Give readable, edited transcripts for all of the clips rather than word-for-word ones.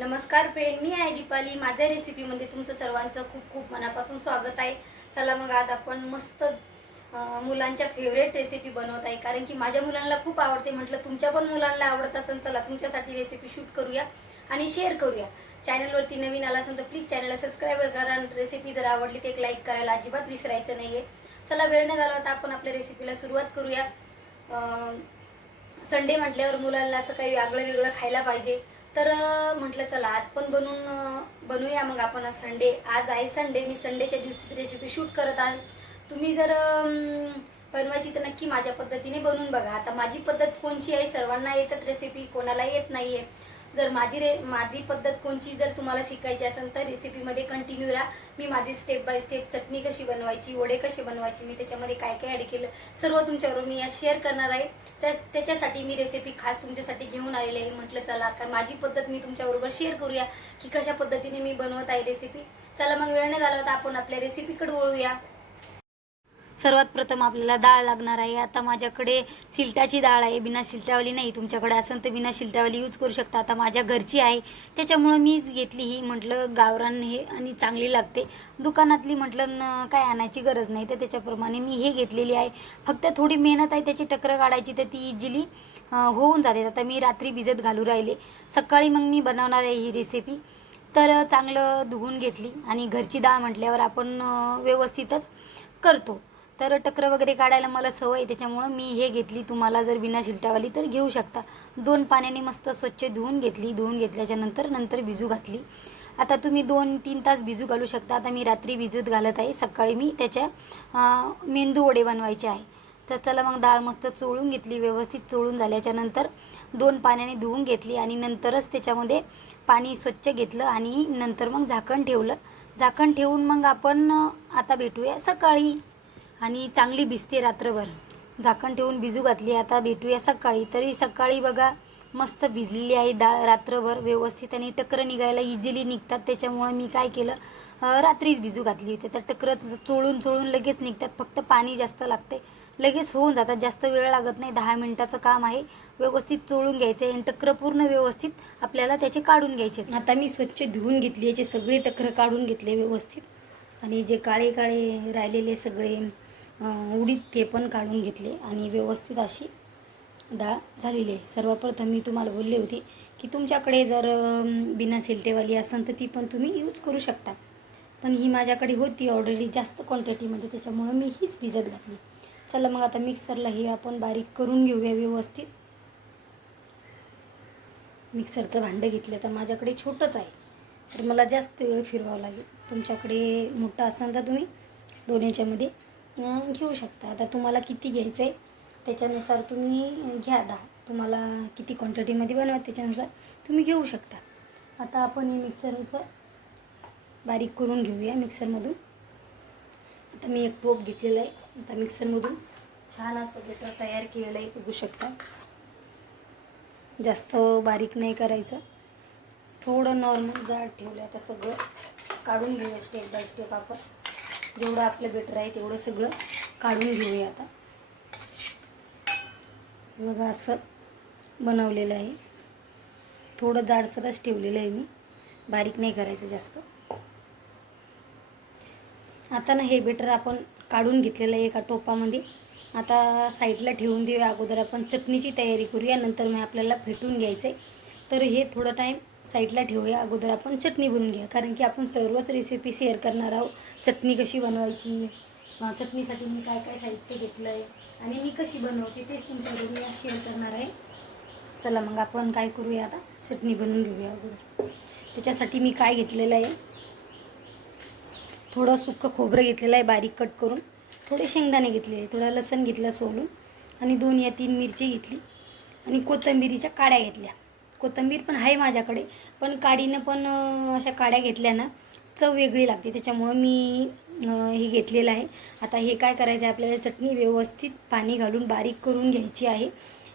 नमस्कार फ्रेंड, मी आहे दीपाली. माझ्या रेसिपीमध्ये तुमचं सर्वांचं खूप खूप मनापासून स्वागत आहे. चला मग आज आपण मस्त मुलांच्या फेवरेट रेसिपी बनवत आहे, कारण की माझ्या मुलांना खूप आवडते. म्हटलं तुमच्या पण मुलांना आवडत असेल, चला तुमच्यासाठी रेसिपी शूट करूया आणि शेअर करूया. चॅनलवरती नवीन आला असेल तर प्लीज चॅनलला सबस्क्राईब करा. रेसिपी जर आवडली तर एक लाईक करायला अजिबात विसरायचं नाहीये. चला वेळ न घालवता आपण आपल्या रेसिपीला सुरुवात करूया. संडे म्हटल्यावर मुलांना असं काही वेगळं वेगळं खायला पाहिजे, तर म्हटलं चला आज पण बनवूया. मग आपण आज आहे संडे, मी संडेच्या दिवशी रेसिपी शूट करत आहे. तुम्ही जर बनवायची तर नक्की माझ्या पद्धतीने बनवून बघा. आता माझी पद्धत कोणची आहे, सर्वांना येतात रेसिपी, कोणाला येत नाहीये. जर माझी पद्धत कोणची जर तुम्हाला शिकायची असेल तर रेसिपीमध्ये कंटिन्यू राहा. मी माझी स्टेप बाय स्टेप चटणी कशी बनवायची, वडे कसे बनवायची, मी त्याच्यामध्ये काय काय ॲड केलं सर्व तुमच्याबरोबर मी आज शेअर करणार आहे. त्याच्यासाठी मी रेसिपी खास तुमच्यासाठी घेऊन आलेली आहे. म्हटलं चला का माझी पद्धत मी तुमच्याबरोबर शेअर करूया की कशा पद्धतीने मी बनवत आहे रेसिपी. चला मग वेळ न घालवता आपण आपल्या रेसिपीकडे वळूया. सर्वात प्रथम आपल्याला डाळ लागणार आहे. आता माझ्याकडे शिलटाची डाळ आहे, बिना शिलटावाली नाही. तुमच्याकडे असेल तर बिना शिलटावाली यूज करू शकता. आता माझ्या घरची आहे त्याच्यामुळं मीच घेतली ही. म्हटलं गावरान हे आणि चांगली लागते. दुकानातली म्हटलं काय आणायची गरज नाही, तर त्याच्याप्रमाणे मी हे घेतलेली आहे. फक्त थोडी मेहनत आहे त्याची, टक्कर काढायची, तर ती इझिली होऊन जाते. आता मी रात्री भिजत घालू राहिले, सकाळी मग मी बनवणार आहे ही रेसिपी. तर चांगलं धुवून घेतली आणि घरची डाळ म्हटल्यावर आपण व्यवस्थितच करतो. तर टक्कर वगैरे काढायला मला सवय, त्याच्यामुळं मी हे घेतली. तुम्हाला जर बिना शिलटावाली तर घेऊ शकता. 2 पाण्याने मस्त स्वच्छ धुवून घेतली. धुवून घेतल्याच्या नंतर भिजू घातली. आता तुम्ही 2-3 तास भिजू घालू शकता. आता मी रात्री भिजत घालत आहे, सकाळी मी त्याच्या मेंदू वडे बनवायचे आहे. तर चला मग डाळ मस्त चोळून घेतली. व्यवस्थित चोळून झाल्याच्या नंतर 2 पाण्याने धुवून घेतली आणि नंतरच त्याच्यामध्ये पाणी स्वच्छ घेतलं आणि नंतर मग झाकण ठेवलं. झाकण ठेवून मग आपण आता भेटूया सकाळी. आणि चांगली भिजते रात्रभर. झाकण ठेवून भिजू घातली. आता भेटूया सकाळी. तरी सकाळी बघा मस्त भिजलेली आहे डाळ रात्रभर व्यवस्थित, आणि टक्कर निघायला इझिली निघतात. त्याच्यामुळं मी काय केलं, रात्रीच भिजू घातली होती. तर टक्कर चोळून लगेच निघतात. फक्त पाणी जास्त लागते, लगेच होऊन जातात. जास्त वेळ लागत नाही, 10 मिनिटाचं काम आहे. व्यवस्थित चोळून घ्यायचं आहे आणि टक्कर पूर्ण व्यवस्थित आपल्याला त्याचे काढून घ्यायचे. आता मी स्वच्छ धुवून घेतली, याचे सगळे टक्कर काढून घेतले व्यवस्थित. आणि जे काळे काळे राहिलेले सगळे उडीद ते पण काढून घेतले आणि व्यवस्थित अशी डाळ झालेली आहे. सर्वप्रथम मी तुम्हाला बोलले होते की तुमच्याकडे जर बिना सिलटेवाली असेल तर ती पण तुम्ही यूज करू शकता, पण ही माझ्याकडे होती ऑलरेडी जास्त क्वांटिटीमध्ये, त्याच्यामुळं मी हीच भिजत घातली. चला मग आता मिक्सरला हे आपण बारीक करून घेऊया व्यवस्थित. मिक्सरचं भांडं घेतलं. तर माझ्याकडे छोटंच आहे, तर मला जास्त वेळ फिरवावं लागेल. तुमच्याकडे मोठं असेल तर तुम्ही 2 याच्यामध्ये घेऊ शकता. आता तुम्हाला किती घ्यायचं आहे त्याच्यानुसार तुम्ही घ्या. डाळ तुम्हाला किती क्वांटिटीमध्ये बनवा त्याच्यानुसार तुम्ही घेऊ शकता. आता आपण हे मिक्सरचं बारीक करून घेऊया मिक्सरमधून. आता मी एक टोप घेतलेला आहे. आता मिक्सरमधून छान असं बेटर तयार केलेलं आहे, बघू शकता. जास्त बारीक नाही करायचं, थोडं नॉर्मल जाड ठेवलं. आता सगळं काढून घेऊया स्टेप बाय स्टेप. आपण जेवढं आपलं बेटर आहे तेवढं सगळं काढून घेऊया. आता बघा असं बनवलेलं आहे, थोडं जाडसरच ठेवलेलं आहे मी, बारीक नाही करायचं जास्त. आता ना हे बेटर आपण काढून घेतलेलं आहे एका टोपामध्ये. आता साईडला ठेवून देऊया. अगोदर आपण चटणीची तयारी करूया, नंतर मग आपल्याला फेटून घ्यायचं आहे. तर हे थोडं टाईम साईडला ठेवूया. अगोदर आपण चटणी बनवून घ्या, कारण की आपण सर्वच रेसिपी शेअर करणार आहोत. चटणी कशी बनवायची, चटणीसाठी मी काय काय साहित्य घेतलं आहे आणि मी कशी बनवते तेच तुमच्याबरोबर मी शेअर करणार आहे. चला मग आपण काय करूया, आता चटणी बनवून घेऊया अगोदर. त्याच्यासाठी मी काय घेतलेलं आहे, थोडं सुक्कं खोबरं घेतलेलं आहे बारीक कट करून, थोडे शेंगदाणे घेतले, थोडा लसण घेतला सोलून, आणि 2 या 3 मिरची घेतली, आणि कोथिंबीरीच्या काड्या घेतल्या. कोथिंबीर पण आहे माझ्याकडे, पण काडीनं पण अशा काड्या घेतल्या ना चव वेगळी लागते, त्याच्यामुळं मी हे घेतलेलं आहे. आता हे काय करायचं आहे, आपल्याला चटणी व्यवस्थित पाणी घालून बारीक करून घ्यायची आहे.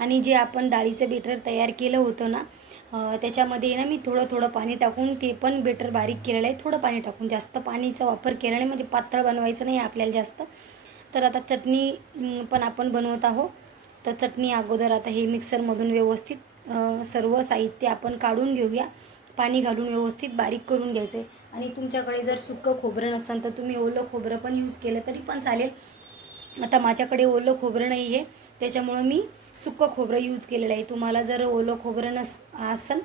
आणि जे आपण डाळीचं बेटर तयार केलं होतं ना, त्याच्यामध्ये ना मी थोडं पाणी टाकून ते पण बेटर बारीक केलेलं आहे. थोडं पाणी टाकून, जास्त पाणीचा वापर केला नाही, म्हणजे पातळ बनवायचं नाही आपल्याला जास्त. तर आता चटणी पण आपण बनवत आहोत. तर चटणी अगोदर आता हे मिक्सरमधून व्यवस्थित सर्व साहित्य आपण काढून घेऊया. पाणी घालून व्यवस्थित बारीक करून घ्यायचं आहे. आणि तुमच्याकडे जर सुकं खोबरं नसेल तर तुम्ही ओलं खोबरं पण यूज केलं तरी पण चालेल. आता माझ्याकडे ओलं खोबरं नाही आहे, त्याच्यामुळं मी सुकं खोबरं यूज केलेलं आहे. तुम्हाला जर ओलं खोबरं असेल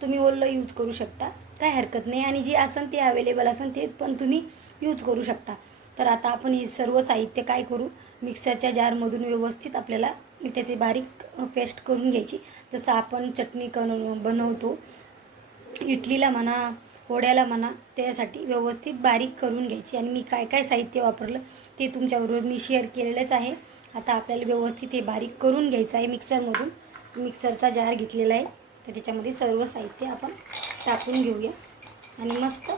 तुम्ही ओलं यूज करू शकता, काय हरकत नाही. आणि जे असेल ते अवेलेबल असेल ते पण तुम्ही यूज करू शकता. तर आता आपण हे सर्व साहित्य काय करू, मिक्सरच्या जारमधून व्यवस्थित आपल्याला त्याची बारीक पेस्ट करून घ्यायची. जसं आपण चटणी बनवतो इडलीला म्हणा, वड्याला म्हणा, त्यासाठी व्यवस्थित बारीक करून घ्यायची. आणि मी काय काय साहित्य वापरलं ते तुमच्याबरोबर मी शेअर केलेलंच आहे. आता आपल्याला व्यवस्थित हे बारीक करून घ्यायचं आहे मिक्सरमधून. मिक्सरचा जार घेतलेला आहे, तर त्याच्यामध्ये सर्व साहित्य आपण टाकून घेऊया आणि मस्त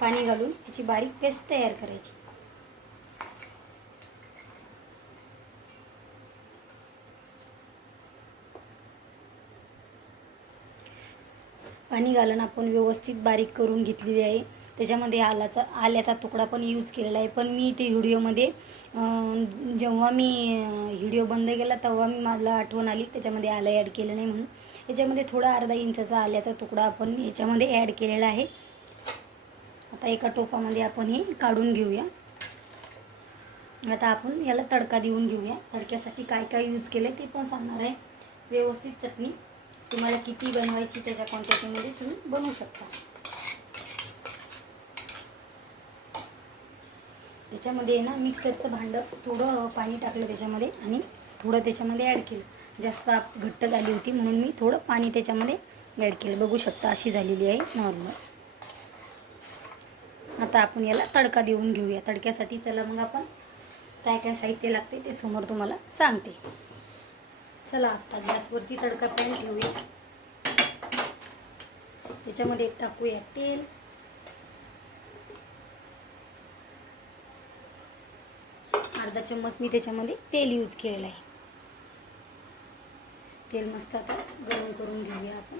पाणी घालून याची बारीक पेस्ट तयार करायची. पाणी घालून आपण व्यवस्थित बारीक करून घेतलेली आहे. त्याच्यामध्ये आल्याचा तुकडा पण यूज केलेला आहे. पण मी ते व्हिडिओमध्ये जेव्हा मी व्हिडिओ बंद केला तेव्हा मला आठवण आली त्याच्यामध्ये आलं ॲड केलं नाही म्हणून. याच्यामध्ये थोडा अर्धा इंचाचा आल्याचा तुकडा आपण याच्यामध्ये ॲड केलेला आहे. आता एका टोपामध्ये आपण हे काढून घेऊया. आता आपण याला तडका देऊन घेऊया. तडक्यासाठी काय काय यूज केलं ते पण सांगणार आहे. व्यवस्थित चटणी तुम्हाला किती बनवायची त्याच्या क्वांटिटीमध्ये तुम्ही बनवू शकता. त्याच्यामध्ये ना मिक्सरचं भांडं थोडं पाणी टाकलं त्याच्यामध्ये आणि थोडं त्याच्यामध्ये ॲड केलं. जास्त घट्ट झाली होती म्हणून मी थोडं पाणी त्याच्यामध्ये ॲड केलं. बघू शकता अशी झालेली आहे नॉर्मल. आता आपण याला तडका देऊन घेऊया. तडक्यासाठी चला मग आपण काय काय साहित्य लागते ते समोर तुम्हाला सांगते. चला आता गॅसवरती तडका पॅन ठेवूया. त्याच्यामध्ये एक टाकूया तेल. अर्धा चम्मच मी त्याच्यामध्ये तेल यूज केलेलं आहे. तेल मस्त आता गरम करून घेऊया आपण.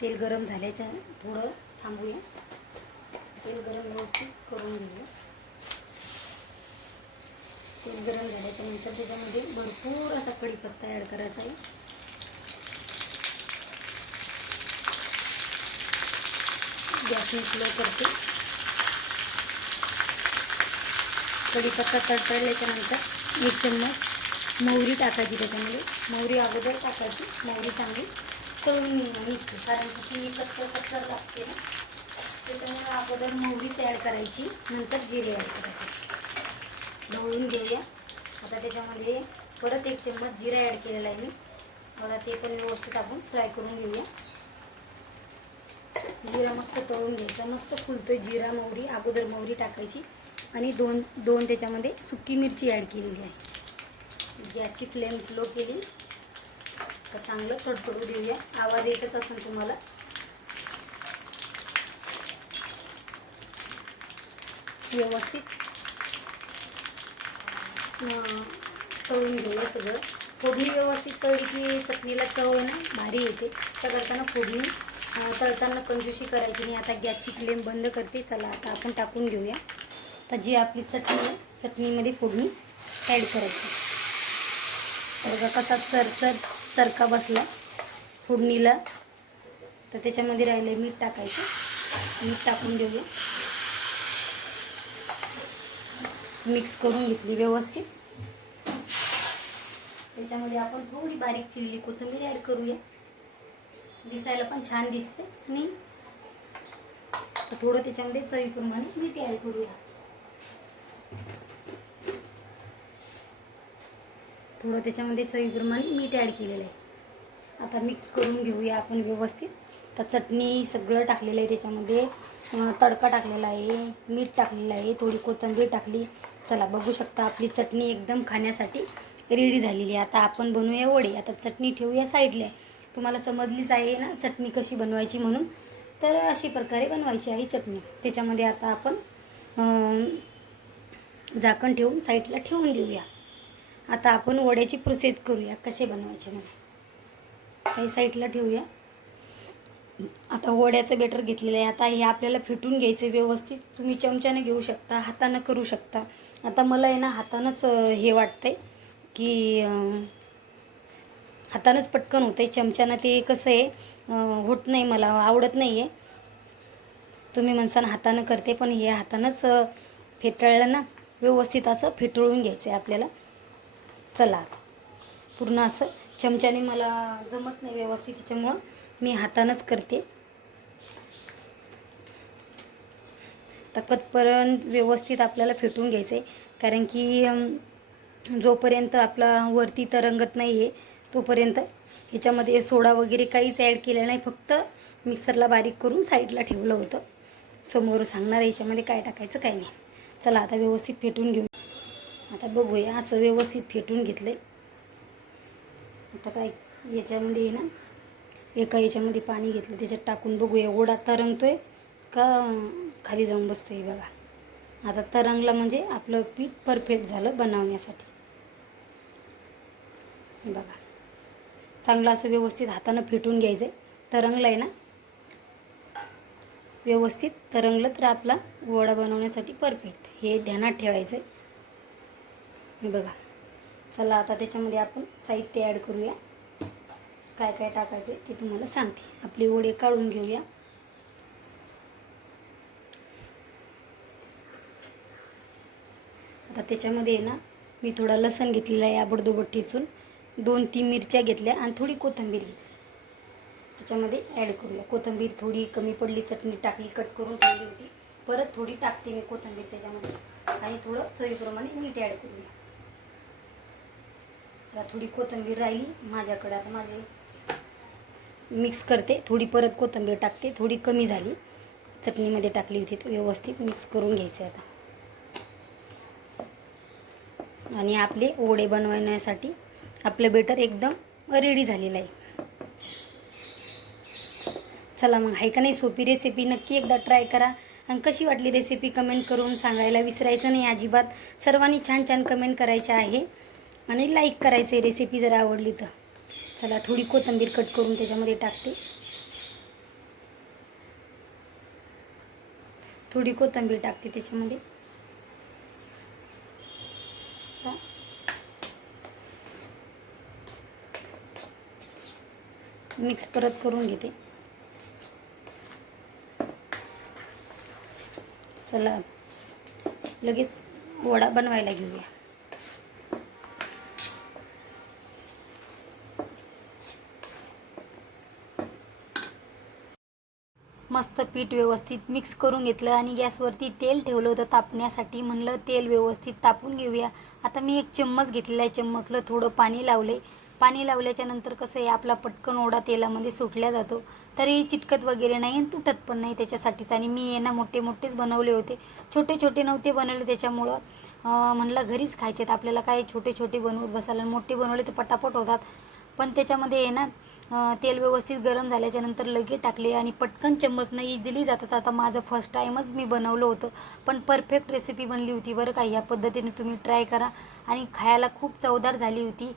तेल गरम झाल्याच्या थोडं थांबूया. तेल गरम व्यवस्थित करून घेऊया. तेल गरम झाल्याच्या नंतर त्याच्यामध्ये भरपूर असा कढीपत्ता ॲड करायचा आहे. गॅस मी स्लो करते. कढीपत्ता तडतडल्याच्या नंतर 1 चम्मच मोहरी टाकायची. त्याच्यामध्ये मोहरी अगोदर टाकायची. मोहरी चांगली तळून निघते, कारण की कच्चा लागते ना, त्याच्यामुळे अगोदर मोहरीच ॲड करायची, नंतर जिरे ॲड करायचे. ढवळून घेऊया. आता त्याच्यामध्ये परत 1 चम्मच जिरा ॲड केलेला आहे मी. आता ते पण व्यवस्थित आपण फ्राय करून घेऊया. जिरा मस्त तळून घ्यायचा. मस्त फुलतोय जिरा मोहरी. अगोदर मोहरी टाकायची आणि दोन त्याच्यामध्ये सुकी मिरची ॲड केलेली आहे. गॅसची फ्लेम स्लो केली तर चांगलं तडतडू देऊया. आवाज येतच असेल तुम्हाला. व्यवस्थित तळून घेऊया सगळं. फोडणी व्यवस्थित तळली की चटणीला चव ना भारी येते. त्या करताना फोडणी तळताना कंजूशी करायची नाही. आता गॅसची फ्लेम बंद करते. चला आता आपण टाकून घेऊया. तर जी आपली चटणी आहे, चटणीमध्ये फोडणी ॲड करायची. बघा कसा चरका बसला फोडणीला. तर त्याच्यामध्ये राहिलं मीठ टाकायचं. मीठ टाकून देऊया. मिक्स करून घेतली व्यवस्थित. त्याच्यामध्ये आपण थोडी बारीक चिरलेली कोथिंबीर ॲड करूया. दिसायला पण छान दिसते. आणि थोडं त्याच्यामध्ये चवीप्रमाणे मीठ ॲड करूया. थोडं त्याच्यामध्ये चवीप्रमाणे मीठ ॲड केलेलं आहे. आता मिक्स करून घेऊया आपण व्यवस्थित. तर चटणी सगळं टाकलेलं आहे त्याच्यामध्ये. तडका टाकलेला आहे, मीठ टाकलेलं आहे, थोडी कोथिंबीर टाकली. चला बघू शकता आपली चटणी एकदम खाण्यासाठी रेडी झालेली आहे. आता आपण बनवूया वडे. आता चटणी ठेवूया साईडला. तुम्हाला समजलीच आहे ना चटणी कशी बनवायची म्हणून. तर अशी प्रकारे बनवायची आहे चटणी. त्याच्यामध्ये आता आपण झाकण ठेवून साईडला ठेवून देऊया. आता आपण वड्याची प्रोसेस करूया कसे बनवायचे म्हणून. काही साईडला ठेवूया. आता वड्याचं बेटर घेतलेलं आहे. आता हे आपल्याला फेटून घ्यायचं व्यवस्थित. तुम्ही चमच्याने घेऊ शकता, हातानं करू शकता. आता मला आहे ना हातानंच हे वाटतंय की हातानंच पटकन होतं आहे. चमच्यानं ते कसं आहे होत नाही, मला आवडत नाही आहे. तुम्ही म्हणसान हातानं करते, पण हे हातानंच फेटाळलं ना व्यवस्थित असं फेटळून घ्यायचं आहे आपल्याला. चला पूर्ण असं चमच्याने मला जमत नाही व्यवस्थित, त्याच्यामुळं मी हातानंच करते. तर कतपर्यंत व्यवस्थित आपल्याला फेटून घ्यायचं आहे, कारण की जोपर्यंत आपला वरती तरंगत नाही आहे तोपर्यंत ह्याच्यामध्ये सोडा वगैरे काहीच ॲड केलं नाही, फक्त मिक्सरला बारीक करून साईडला ठेवलं होतं. समोर सांगणार ह्याच्यामध्ये काय टाकायचं काय नाही. चला आता व्यवस्थित फेटून घेऊ. आता बघूया, असं व्यवस्थित फेटून घेतलं आहे. आता काय याच्यामध्ये ना एका याच्यामध्ये पाणी घेतलं, त्याच्यात टाकून बघूया ओढा तरंगतोय का खाली जाऊन बसतोय. बघा आता तरंगला म्हणजे आपलं पीठ परफेक्ट झालं बनवण्यासाठी. बघा चांगलं असं व्यवस्थित हातानं फेटून घ्यायचं आहे. तरंगलं आहे ना व्यवस्थित, तरंगलं तर आपला वडा बनवण्यासाठी परफेक्ट, हे ध्यानात ठेवायचं आहे. बघा चला आता त्याच्यामध्ये आपण साहित्य ॲड करूया. काय काय टाकायचं ते तुम्हाला सांगते. आपले वडे काढून घेऊया. आता त्याच्यामध्ये ना मी थोडा लसूण घेतलेला आहे आबडधोबड ठेचून, 2-3 मिरच्या घेतल्या आणि थोडी कोथिंबीर घेतली. त्याच्यामध्ये ॲड करूया. कोथिंबीर थोडी कमी पडली, चटणी टाकली, कट करून ठेवली होती, परत थोडी टाकते मी कोथिंबीर त्याच्यामध्ये, आणि थोडं चवीप्रमाणे मीठ ॲड करूया. आता थोडी कोथिंबीर राहिली माझ्याकडे, आता माझे मिक्स करते. थोडी परत कोथिंबीर टाकते, थोडी कमी झाली, चटणीमध्ये टाकली होती, तर व्यवस्थित मिक्स करून घ्यायचं आता. आणि आपले वडे बनवण्यासाठी आपलं बेटर एकदम रेडी झालेलं आहे. चला मग, आहे का नाही सोपी रेसिपी? नक्की एकदा ट्राय करा. आणि कशी वाटली रेसिपी कमेंट करून सांगायला विसरायचं नाही अजिबात. सर्वांनी छान छान कमेंट करायच्या आहे आणि लाईक करायचं आहे रेसिपी जर आवडली तर. चला थोडी कोथिंबीर कट करून त्याच्यामध्ये टाकते. थोडी कोथिंबीर टाकते त्याच्यामध्ये. मिक्स परत करून घेते. चला लगेच वडा बनवायला घेऊया. मस्त पीठ व्यवस्थित मिक्स करून घेतलं आणि गॅसवरती तेल ठेवलं होतं तापण्यासाठी. म्हणलं तेल व्यवस्थित तापून घेऊया. आता मी एक चम्मच घेतलेला आहे, चम्मचला थोडं पाणी लावले. पाणी लावल्याच्या नंतर कसं आहे, आपला पटकन ओढा तेलामध्ये सुटल्या जातो, तरी चिटकत वगैरे नाही आणि तुटत पण नाही त्याच्यासाठीच. आणि मी ना मोठे मोठेच बनवले होते, छोटे छोटे नव्हते बनवले. त्याच्यामुळं म्हणलं घरीच खायचेत आपल्याला, काय छोटे छोटे बनवत बसायला. मोठे बनवले तर पटापट होतात, पण त्याच्यामध्ये आहे ना तेल व्यवस्थित गरम झाल्याच्यानंतर लगे टाकले आणि पटकन चम्मचनं इझिली जातात. आता माझं फर्स्ट टाईमच मी बनवलं होतं, पण परफेक्ट रेसिपी बनली होती बरं का. ह्या पद्धतीने तुम्ही ट्राय करा, आणि खायला खूप चवदार झाली होती.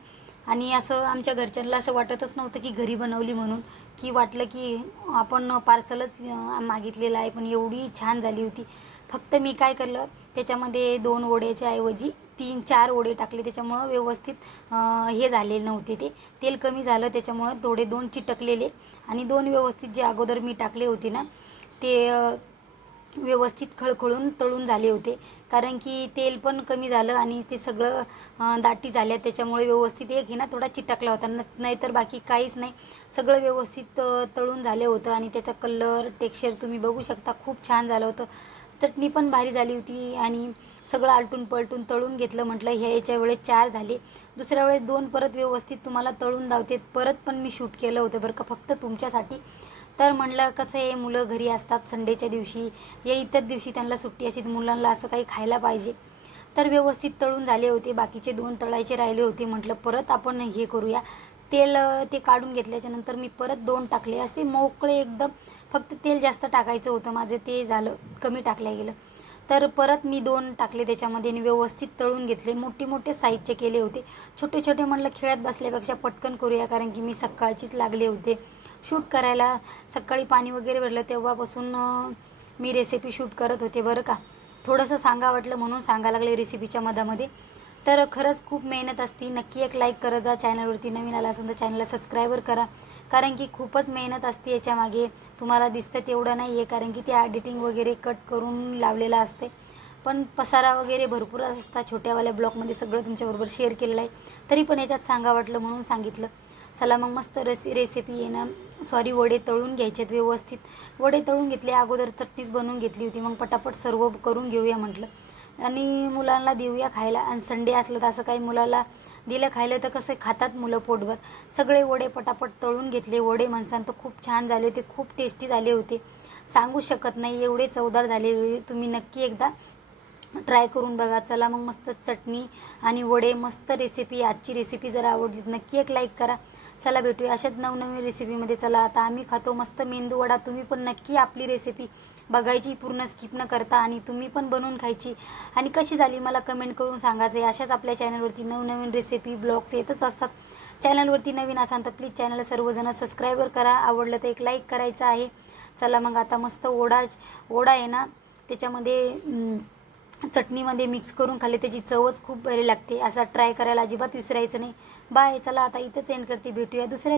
आणि असं आमच्या घरच्यांना असं वाटतच नव्हतं की घरी बनवली म्हणून, की वाटलं की आपण पार्सलच मागितलेलं आहे, पण एवढी छान झाली होती. फक्त मी काय केलं, त्याच्यामध्ये 2 वड्याच्या ऐवजी 3-4 वडे टाकले. त्याच्यामुळं व्यवस्थित हे झाले नव्हते, ते तेल कमी झालं, त्याच्यामुळं थोडे 2 चिटकलेले. आणि 2 व्यवस्थित जे अगोदर मी टाकले होते ना ते व्यवस्थित खळखळून तळून झाले होते, कारण की तेल पण कमी झालं आणि ते सगळं दाटी झाल्या. त्याच्यामुळे व्यवस्थित एक हे ना थोडा चिटकला होता, नाहीतर बाकी काहीच नाही. सगळं व्यवस्थित तळून झालं होतं आणि त्याचा कलर टेक्स्चर तुम्ही बघू शकता, खूप छान झालं होतं. चटणी पण भारी झाली होती आणि सगळं आलटून पलटून तळून घेतलं. म्हटलं याच्या वेळेस 4 झाले, दुसऱ्या वेळेस 2 परत व्यवस्थित तुम्हाला तळून दावते. परत पण मी शूट केलं होतं बरं का, फक्त तुमच्यासाठी. तर म्हणलं कसं आहे, मुलं घरी असतात संडेच्या दिवशी, या इतर दिवशी त्यांना सुट्टी असते, मुलांना असं काही खायला पाहिजे. तर व्यवस्थित तळून झाले होते, बाकीचे 2 तळायचे राहिले होते. म्हटलं परत आपण हे करूया. तेल ते काढून घेतल्याच्यानंतर मी परत 2 टाकले, असे मोकळे एकदम. फक्त तेल जास्त टाकायचं होतं माझं, ते झालं कमी टाकलं गेलं. तर परत मी 2 टाकले त्याच्यामध्ये आणि व्यवस्थित तळून घेतले. मोठे मोठे साईजचे केले होते, छोटे छोटे म्हणलं खेळत बसल्यापेक्षा पटकन करूया, कारण की मी सकाळचीच लागले होते शूट करायला. सकाळी पाणी वगैरे भरलं तेव्हापासून मी रेसिपी शूट करत होते बरं का. थोडंसं सांगा वाटलं म्हणून सांगा लागले रेसिपीच्या मधामध्ये. तर खरंच खूप मेहनत असते. नक्की एक लाईक करत जा. चॅनलवरती नवीन आला असेल तर चॅनलला सबस्क्राईबर करा, कारण की खूपच मेहनत असते याच्यामागे. तुम्हाला दिसतं तेवढं नाही आहे, कारण की ते एडिटिंग वगैरे कट करून लावलेलं असते, पण पसारा वगैरे भरपूर असतात. छोट्यावाल्या ब्लॉगमध्ये सगळं तुमच्याबरोबर शेअर केलेलं आहे, तरी पण याच्यात सांगा वाटलं म्हणून सांगितलं. चला मग मस्त रेसिपी आहे ना, सॉरी वडे तळून घ्यायचेत व्यवस्थित. वडे तळून घेतले, अगोदर चटणीच बनवून घेतली होती, मग पटापट सर्व करून घेऊया म्हटलं आणि मुलांना देऊया खायला. आणि संडे असलं तर असं काही मुलाला दिलं खायला तर कसं खातात मुलं पोटभर. सगळे वडे पटापट तळून घेतले. वडे म्हणसान तर खूप छान झाले होते, खूप टेस्टी झाले होते, सांगू शकत नाही एवढे चवदार झाले. तुम्ही नक्की एकदा ट्राय करून बघा. चला मग मस्त चटणी आणि वडे, मस्त रेसिपी. आजची रेसिपी जर आवडली नक्की एक लाईक करा. चला भेटूया अशाच नवनवीन रेसिपीमध्ये. चला आता आम्ही खातो मस्त मेंदू वडा. तुम्ही पण नक्की आपली रेसिपी बघायची, पूर्ण स्किप न करता, आणि तुम्ही पण बनवून खायची आणि कशी झाली मला कमेंट करून सांगायचं आहे. अशाच आपल्या चॅनलवरती नवनवीन रेसिपी ब्लॉग्स येतच असतात. चॅनलवरती नवीन असाल तर प्लीज चॅनलला सर्वजण सबस्क्राईबर करा. आवडलं तर एक लाईक करायचं आहे. चला मग आता मस्त वडा आहे ना, त्याच्यामध्ये चटणीमध्ये मिक्स करून खाल्ले, त्याची चवच खूप भारी लागते. असा ट्राय करायला अजिबात विसरायचं नाही. बाय. चला आता इथंच एंड करते, भेटूया दुसऱ्या